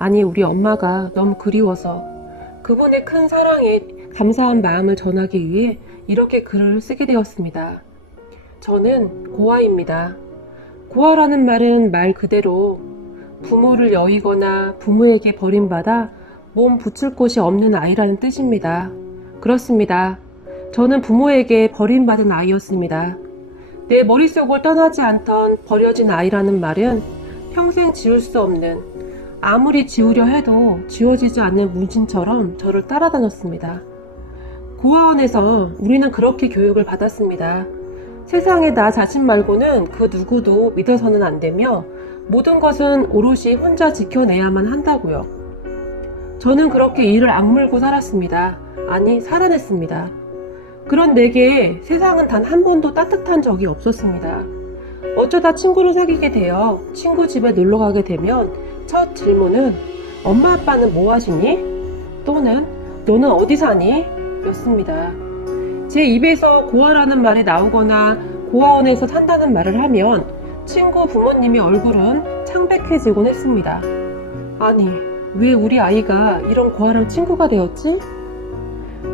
아니, 우리 엄마가 너무 그리워서 그분의 큰 사랑에 감사한 마음을 전하기 위해 이렇게 글을 쓰게 되었습니다. 저는 고아입니다. 고아라는 말은 말 그대로 부모를 여의거나 부모에게 버림받아 몸 붙일 곳이 없는 아이라는 뜻입니다. 그렇습니다. 저는 부모에게 버림받은 아이였습니다. 내 머릿속을 떠나지 않던 버려진 아이라는 말은 평생 지울 수 없는, 아무리 지우려 해도 지워지지 않는 문신처럼 저를 따라다녔습니다. 고아원에서 우리는 그렇게 교육을 받았습니다. 세상에 나 자신 말고는 그 누구도 믿어서는 안 되며 모든 것은 오롯이 혼자 지켜내야만 한다고요. 저는 그렇게 이를 악물고 살았습니다. 아니, 살아냈습니다. 그런 내게 세상은 단 한 번도 따뜻한 적이 없었습니다. 어쩌다 친구를 사귀게 되어 친구 집에 놀러 가게 되면 첫 질문은 엄마 아빠는 뭐 하시니? 또는 너는 어디 사니? 였습니다. 제 입에서 고아라는 말이 나오거나 고아원에서 산다는 말을 하면 친구 부모님의 얼굴은 창백해지곤 했습니다. 아니, 왜 우리 아이가 이런 고아랑 친구가 되었지?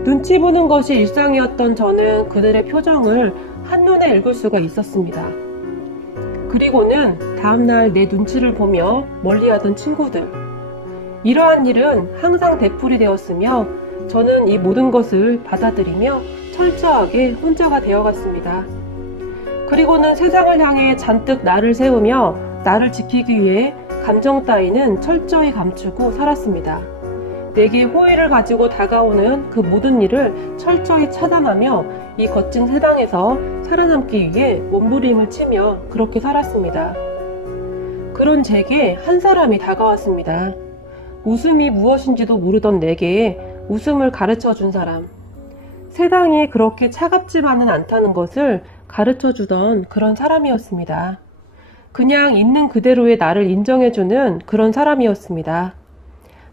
눈치 보는 것이 일상이었던 저는 그들의 표정을 한눈에 읽을 수가 있었습니다. 그리고는 다음날 내 눈치를 보며 멀리하던 친구들. 이러한 일은 항상 되풀이 되었으며 저는 이 모든 것을 받아들이며 철저하게 혼자가 되어갔습니다. 그리고는 세상을 향해 잔뜩 나를 세우며 나를 지키기 위해 감정 따위는 철저히 감추고 살았습니다. 내게 호의를 가지고 다가오는 그 모든 일을 철저히 차단하며 이 거친 세상에서 살아남기 위해 몸부림을 치며 그렇게 살았습니다. 그런 제게 한 사람이 다가왔습니다. 웃음이 무엇인지도 모르던 내게 웃음을 가르쳐 준 사람. 세상이 그렇게 차갑지만은 않다는 것을 가르쳐 주던 그런 사람이었습니다. 그냥 있는 그대로의 나를 인정해주는 그런 사람이었습니다.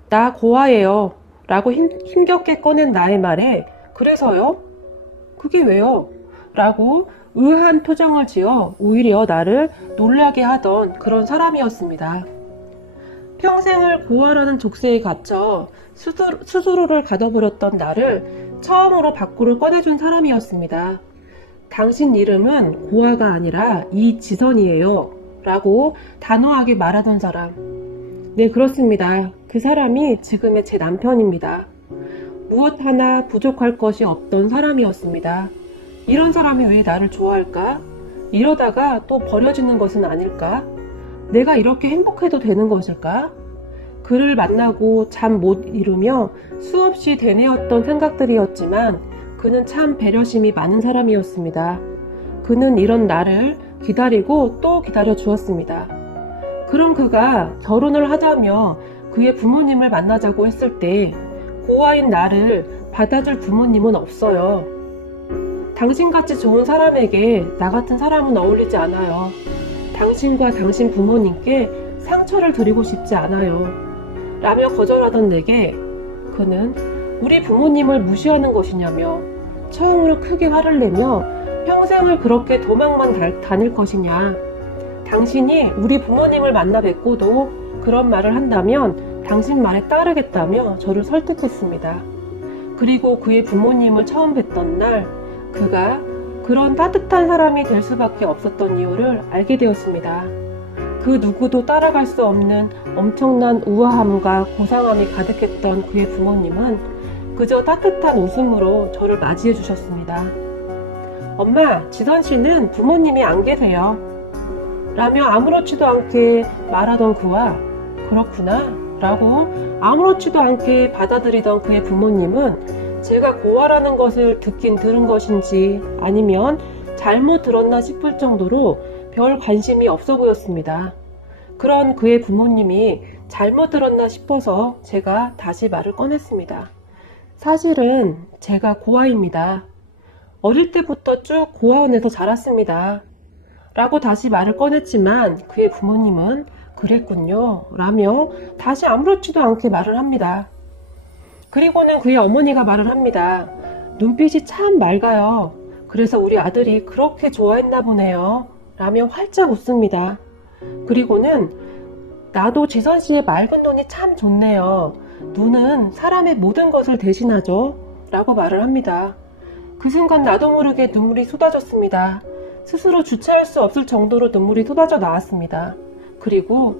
나 고아예요 라고 힘겹게 꺼낸 나의 말에 그래서요? 그게 왜요? 라고 의아한 표정을 지어 오히려 나를 놀라게 하던 그런 사람이었습니다. 평생을 고아라는 족쇄에 갇혀 스스로를 가둬버렸던 나를 처음으로 밖으로 꺼내준 사람이었습니다. 당신 이름은 고아가 아니라 이지선이에요 라고 단호하게 말하던 사람. 네, 그렇습니다. 그 사람이 지금의 제 남편입니다. 무엇 하나 부족할 것이 없던 사람이었습니다. 이런 사람이 왜 나를 좋아할까? 이러다가 또 버려지는 것은 아닐까? 내가 이렇게 행복해도 되는 것일까? 그를 만나고 잠 못 이루며 수없이 되뇌었던 생각들이었지만 그는 참 배려심이 많은 사람이었습니다. 그는 이런 나를 기다리고 또 기다려 주었습니다. 그럼 그가 결혼을 하자며 그의 부모님을 만나자고 했을 때 고아인 나를 받아줄 부모님은 없어요. 당신같이 좋은 사람에게 나 같은 사람은 어울리지 않아요. 당신과 당신 부모님께 상처를 드리고 싶지 않아요. 라며 거절하던 내게 그는 우리 부모님을 무시하는 것이냐며 처음으로 크게 화를 내며 평생을 그렇게 도망만 다닐 것이냐. 당신이 우리 부모님을 만나 뵙고도 그런 말을 한다면 당신 말에 따르겠다며 저를 설득했습니다. 그리고 그의 부모님을 처음 뵀던 날 그가 그런 따뜻한 사람이 될 수밖에 없었던 이유를 알게 되었습니다. 그 누구도 따라갈 수 없는 엄청난 우아함과 고상함이 가득했던 그의 부모님은 그저 따뜻한 웃음으로 저를 맞이해 주셨습니다. 엄마, 지선씨는 부모님이 안 계세요. 라며 아무렇지도 않게 말하던 그와 그렇구나 라고 아무렇지도 않게 받아들이던 그의 부모님은 제가 고아라는 것을 듣긴 들은 것인지 아니면 잘못 들었나 싶을 정도로 별 관심이 없어 보였습니다. 그런 그의 부모님이 잘못 들었나 싶어서 제가 다시 말을 꺼냈습니다. 사실은 제가 고아입니다. 어릴 때부터 쭉 고아원에서 자랐습니다. 라고 다시 말을 꺼냈지만 그의 부모님은 그랬군요 라며 다시 아무렇지도 않게 말을 합니다. 그리고는 그의 어머니가 말을 합니다. 눈빛이 참 맑아요. 그래서 우리 아들이 그렇게 좋아했나 보네요 라며 활짝 웃습니다. 그리고는 나도 지선 씨의 맑은 눈이 참 좋네요. 눈은 사람의 모든 것을 대신하죠. 라고 말을 합니다. 그 순간 나도 모르게 눈물이 쏟아졌습니다. 스스로 주체할 수 없을 정도로 눈물이 쏟아져 나왔습니다. 그리고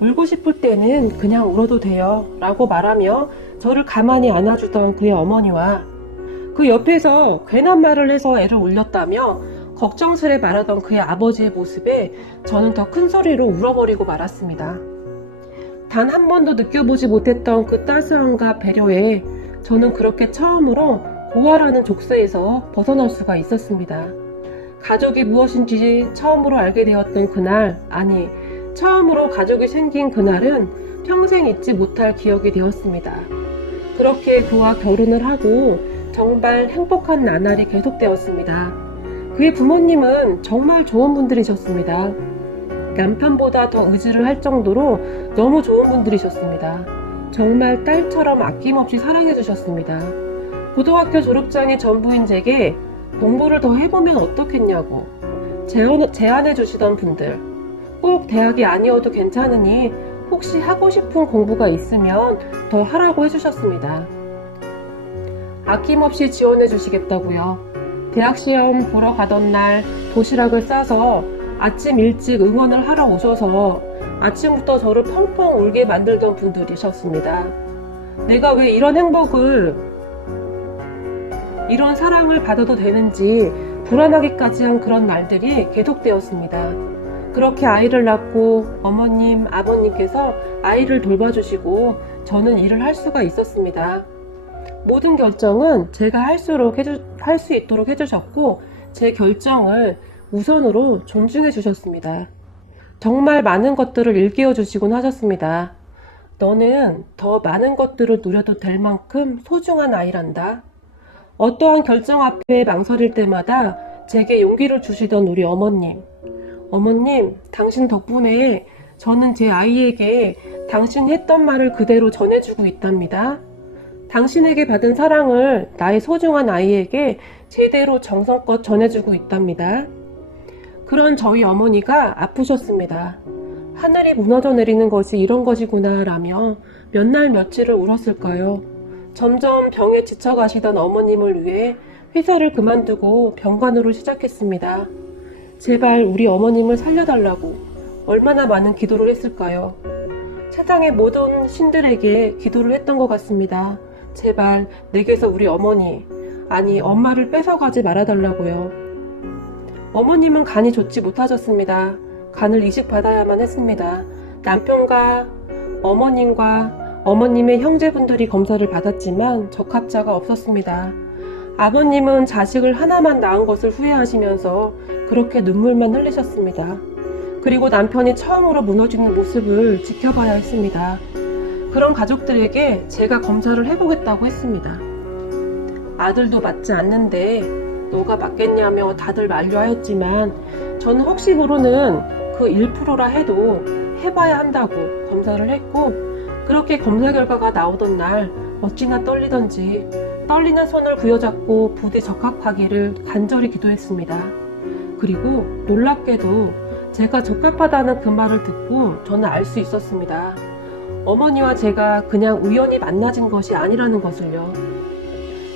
울고 싶을 때는 그냥 울어도 돼요. 라고 말하며 저를 가만히 안아주던 그의 어머니와 그 옆에서 괜한 말을 해서 애를 울렸다며 걱정스레 말하던 그의 아버지의 모습에 저는 더 큰 소리로 울어버리고 말았습니다. 단 한 번도 느껴보지 못했던 그 따스함과 배려에 저는 그렇게 처음으로 고아라는 족쇄에서 벗어날 수가 있었습니다. 가족이 무엇인지 처음으로 알게 되었던 그날, 아니 처음으로 가족이 생긴 그날은 평생 잊지 못할 기억이 되었습니다. 그렇게 그와 결혼을 하고 정말 행복한 나날이 계속되었습니다. 그의 부모님은 정말 좋은 분들이셨습니다. 남편보다 더 의지를 할 정도로 너무 좋은 분들이셨습니다. 정말 딸처럼 아낌없이 사랑해 주셨습니다. 고등학교 졸업장이 전부인 제게 공부를 더 해보면 어떻겠냐고 제안해 주시던 분들, 꼭 대학이 아니어도 괜찮으니 혹시 하고 싶은 공부가 있으면 더 하라고 해주셨습니다. 아낌없이 지원해 주시겠다고요. 대학 시험 보러 가던 날 도시락을 싸서 아침 일찍 응원을 하러 오셔서 아침부터 저를 펑펑 울게 만들던 분들이셨습니다. 내가 왜 이런 행복을, 이런 사랑을 받아도 되는지 불안하기까지 한 그런 말들이 계속되었습니다. 그렇게 아이를 낳고 어머님, 아버님께서 아이를 돌봐주시고 저는 일을 할 수가 있었습니다. 모든 결정은 제가 할 수 있도록 해주셨고 제 결정을 우선으로 존중해 주셨습니다. 정말 많은 것들을 일깨워 주시곤 하셨습니다. 너는 더 많은 것들을 누려도 될 만큼 소중한 아이란다. 어떠한 결정 앞에 망설일 때마다 제게 용기를 주시던 우리 어머님. 어머님, 당신 덕분에 저는 제 아이에게 당신이 했던 말을 그대로 전해주고 있답니다. 당신에게 받은 사랑을 나의 소중한 아이에게 제대로 정성껏 전해주고 있답니다. 그런 저희 어머니가 아프셨습니다. 하늘이 무너져 내리는 것이 이런 것이구나 라며 몇 날 며칠을 울었을까요? 점점 병에 지쳐가시던 어머님을 위해 회사를 그만두고 병간호를 시작했습니다. 제발 우리 어머님을 살려달라고 얼마나 많은 기도를 했을까요? 세상의 모든 신들에게 기도를 했던 것 같습니다. 제발 내게서 우리 어머니, 아니 엄마를 뺏어가지 말아달라고요. 어머님은 간이 좋지 못하셨습니다. 간을 이식받아야만 했습니다. 남편과 어머님과 어머님의 형제분들이 검사를 받았지만 적합자가 없었습니다. 아버님은 자식을 하나만 낳은 것을 후회하시면서 그렇게 눈물만 흘리셨습니다. 그리고 남편이 처음으로 무너지는 모습을 지켜봐야 했습니다. 그런 가족들에게 제가 검사를 해보겠다고 했습니다. 아들도 맞지 않는데 너가 맞겠냐며 다들 만류하였지만 저는 혹시 모르는 그 1%라 해도 해봐야 한다고 검사를 했고, 그렇게 검사 결과가 나오던 날 어찌나 떨리던지 떨리는 손을 부여잡고 부디 적합하기를 간절히 기도했습니다. 그리고 놀랍게도 제가 적합하다는 그 말을 듣고 저는 알 수 있었습니다. 어머니와 제가 그냥 우연히 만나진 것이 아니라는 것을요.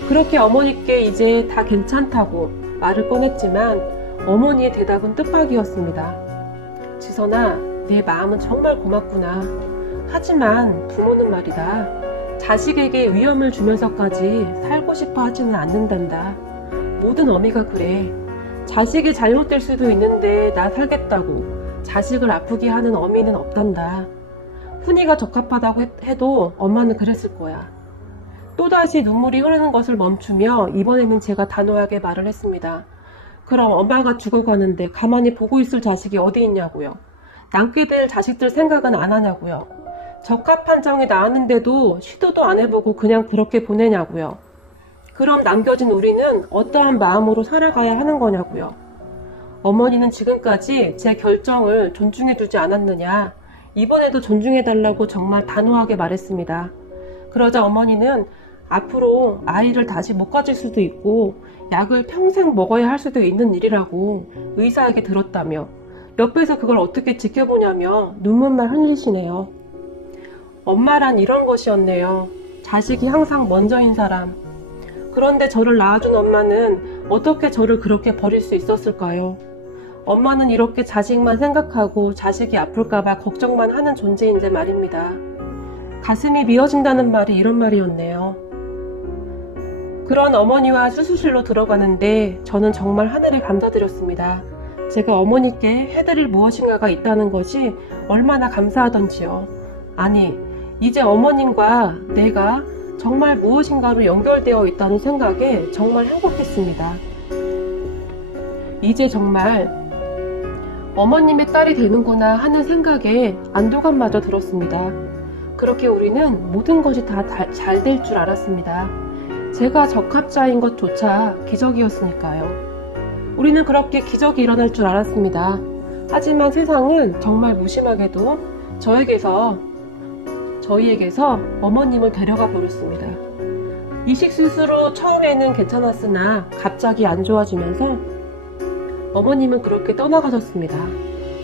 그렇게 어머니께 이제 다 괜찮다고 말을 꺼냈지만 어머니의 대답은 뜻밖이었습니다. 지선아, 내 마음은 정말 고맙구나. 하지만 부모는 말이다, 자식에게 위험을 주면서까지 살고 싶어 하지는 않는단다. 모든 어미가 그래. 자식이 잘못될 수도 있는데 나 살겠다고 자식을 아프게 하는 어미는 없단다. 훈이가 적합하다고 해도 엄마는 그랬을 거야. 또다시 눈물이 흐르는 것을 멈추며 이번에는 제가 단호하게 말을 했습니다. 그럼 엄마가 죽어가는데 가만히 보고 있을 자식이 어디 있냐고요. 남게 될 자식들 생각은 안 하냐고요. 적합한 정이 나왔는데도 시도도 안 해보고 그냥 그렇게 보내냐고요. 그럼 남겨진 우리는 어떠한 마음으로 살아가야 하는 거냐고요. 어머니는 지금까지 제 결정을 존중해주지 않았느냐, 이번에도 존중해달라고 정말 단호하게 말했습니다. 그러자 어머니는 앞으로 아이를 다시 못 가질 수도 있고 약을 평생 먹어야 할 수도 있는 일이라고 의사에게 들었다며 옆에서 그걸 어떻게 지켜보냐며 눈물만 흘리시네요. 엄마란 이런 것이었네요. 자식이 항상 먼저인 사람. 그런데 저를 낳아준 엄마는 어떻게 저를 그렇게 버릴 수 있었을까요? 엄마는 이렇게 자식만 생각하고 자식이 아플까봐 걱정만 하는 존재인데 말입니다. 가슴이 미어진다는 말이 이런 말이었네요. 그런 어머니와 수술실로 들어가는데 저는 정말 하늘에 감사드렸습니다. 제가 어머니께 해드릴 무엇인가가 있다는 것이 얼마나 감사하던지요. 아니, 이제 어머님과 내가 정말 무엇인가로 연결되어 있다는 생각에 정말 행복했습니다. 이제 정말 어머님의 딸이 되는구나 하는 생각에 안도감마저 들었습니다. 그렇게 우리는 모든 것이 다 잘 될 줄 알았습니다. 제가 적합자인 것조차 기적이었으니까요. 우리는 그렇게 기적이 일어날 줄 알았습니다. 하지만 세상은 정말 무심하게도 저희에게서 어머님을 데려가 버렸습니다. 이식수술로 처음에는 괜찮았으나 갑자기 안 좋아지면서 어머님은 그렇게 떠나가셨습니다.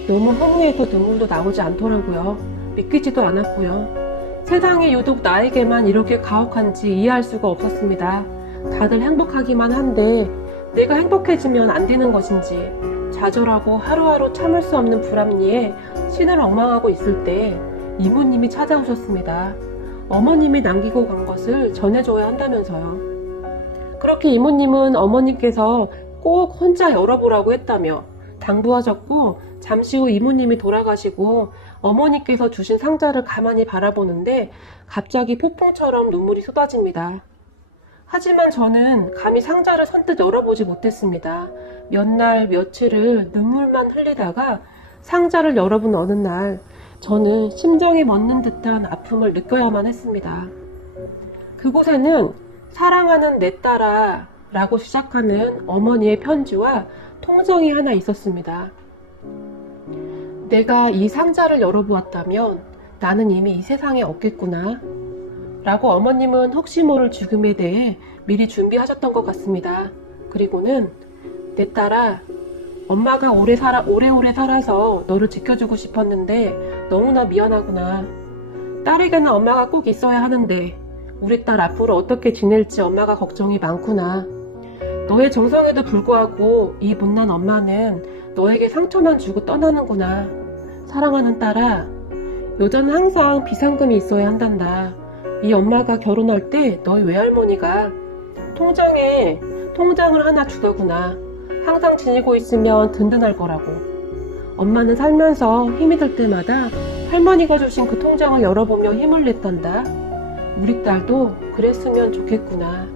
너무 허무해서 눈물도 나오지 않더라고요. 믿기지도 않았고요. 세상이 유독 나에게만 이렇게 가혹한지 이해할 수가 없었습니다. 다들 행복하기만 한데 내가 행복해지면 안 되는 것인지 좌절하고 하루하루 참을 수 없는 불합리에 신을 엉망하고 있을 때 이모님이 찾아오셨습니다. 어머님이 남기고 간 것을 전해줘야 한다면서요. 그렇게 이모님은 어머님께서 꼭 혼자 열어보라고 했다며 당부하셨고, 잠시 후 이모님이 돌아가시고 어머니께서 주신 상자를 가만히 바라보는데 갑자기 폭풍처럼 눈물이 쏟아집니다. 하지만 저는 감히 상자를 선뜻 열어보지 못했습니다. 몇 날 며칠을 눈물만 흘리다가 상자를 열어본 어느 날 저는 심장이 멎는 듯한 아픔을 느껴야만 했습니다. 그곳에는 사랑하는 내 딸아 라고 시작하는 어머니의 편지와 통장이 하나 있었습니다. 내가 이 상자를 열어보았다면 나는 이미 이 세상에 없겠구나 라고 어머님은 혹시 모를 죽음에 대해 미리 준비하셨던 것 같습니다. 그리고는 내 딸아, 엄마가 오래오래 살아서 너를 지켜주고 싶었는데 너무나 미안하구나. 딸에게는 엄마가 꼭 있어야 하는데 우리 딸 앞으로 어떻게 지낼지 엄마가 걱정이 많구나. 너의 정성에도 불구하고 이 못난 엄마는 너에게 상처만 주고 떠나는구나. 사랑하는 딸아, 여자는 항상 비상금이 있어야 한단다. 이 엄마가 결혼할 때 너희 외할머니가 통장을 하나 주더구나. 항상 지니고 있으면 든든할 거라고. 엄마는 살면서 힘이 들 때마다 할머니가 주신 그 통장을 열어보며 힘을 냈단다. 우리 딸도 그랬으면 좋겠구나.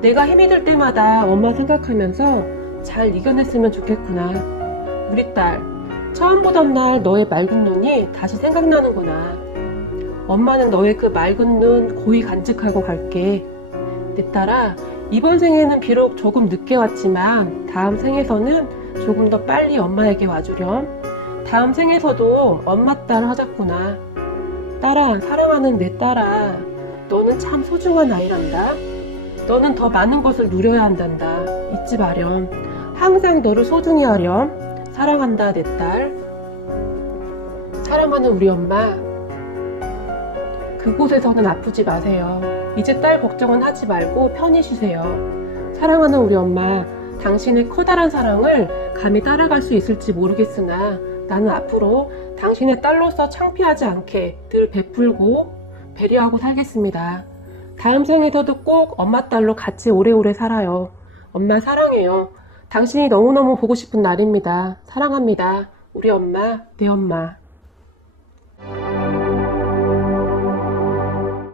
내가 힘이 들 때마다 엄마 생각하면서 잘 이겨냈으면 좋겠구나. 우리 딸, 처음 보던 날 너의 맑은 눈이 다시 생각나는구나. 엄마는 너의 그 맑은 눈 고이 간직하고 갈게. 내 딸아, 이번 생에는 비록 조금 늦게 왔지만 다음 생에서는 조금 더 빨리 엄마에게 와주렴. 다음 생에서도 엄마 딸 하자꾸나. 딸아, 사랑하는 내 딸아, 너는 참 소중한 아이란다. 너는 더 많은 것을 누려야 한단다. 잊지 마렴. 항상 너를 소중히 하렴. 사랑한다, 내 딸. 사랑하는 우리 엄마, 그곳에서는 아프지 마세요. 이제 딸 걱정은 하지 말고 편히 쉬세요. 사랑하는 우리 엄마, 당신의 커다란 사랑을 감히 따라갈 수 있을지 모르겠으나 나는 앞으로 당신의 딸로서 창피하지 않게 늘 베풀고 배려하고 살겠습니다. 다음 생에서도 꼭 엄마 딸로 같이 오래오래 살아요. 엄마 사랑해요. 당신이 너무너무 보고 싶은 날입니다. 사랑합니다. 우리 엄마, 내 엄마.